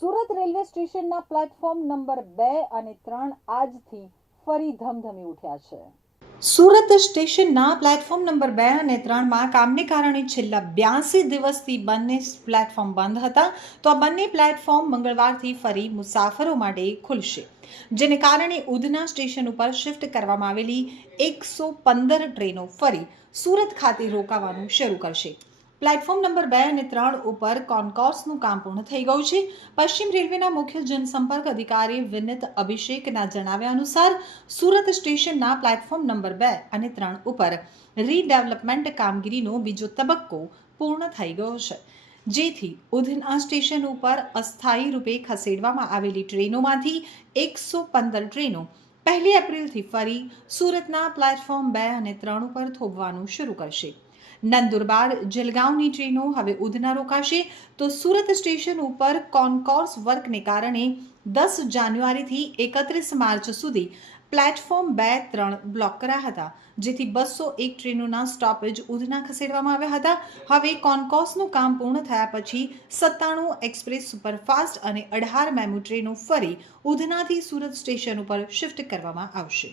Surat railway સ્ટેશનના platform number બે અને ત્રણ આજથી ફરી ધમધમી ઉઠ્યા છે. સુરત સ્ટેશનના પ્લેટફોર્મ નંબર બે અને ત્રણમાં કામને કારણે છેલ્લા બ્યાસી દિવસથી બંને પ્લેટફોર્મ બંધ હતા, તો આ બંને પ્લેટફોર્મ મંગળવારથી ફરી મુસાફરો માટે ખુલશે, જેને કારણે ઉધના સ્ટેશન ઉપર શિફ્ટ કરવામાં આવેલી એકસો પંદર ટ્રેનો ફરી સુરત ખાતે રોકાવાનું શરૂ કરશે. પ્લેટફોર્મ નંબર બે અને ત્રણ ઉપર કોન્કોર્સનું કામ પૂર્ણ થઈ ગયું છે. પશ્ચિમ રેલવેના મુખ્ય જનસંપર્ક અધિકારી વિનિત અભિષેકના જણાવ્યા અનુસાર સુરત સ્ટેશનના પ્લેટફોર્મ નંબર બે અને ત્રણ ઉપર રીડેવલપમેન્ટ કામગીરીનો બીજો તબક્કો પૂર્ણ થઈ ગયો છે. જેથી ઉધના સ્ટેશન ઉપર અસ્થાયી રૂપે ખસેડવામાં આવેલી ટ્રેનોમાંથી એકસો પંદર ટ્રેનો પહેલી એપ્રિલથી ફરી સુરતના પ્લેટફોર્મ બે અને ત્રણ ઉપર થોભવાનું શરૂ કરશે. નંદુરબાર જલગાંવની ટ્રેનો હવે ઉધના રોકાશે તો સુરત સ્ટેશન ઉપર કોન્કોર્સ વર્કને કારણે દસ જાન્યુઆરીથી એકત્રીસ માર્ચ સુધી પ્લેટફોર્મ બે ત્રણ બ્લોક કર્યા હતા, જેથી બસો એક ટ્રેનોના સ્ટોપેજ ઉધના ખસેડવામાં આવ્યા હતા. હવે કોન્કોર્સનું કામ પૂર્ણ થયા પછી સત્તાણું એક્સપ્રેસ સુપરફાસ્ટ અને અઢાર મેમુ ટ્રેનો ફરી ઉધનાથી સુરત સ્ટેશન ઉપર શિફ્ટ કરવામાં આવશે.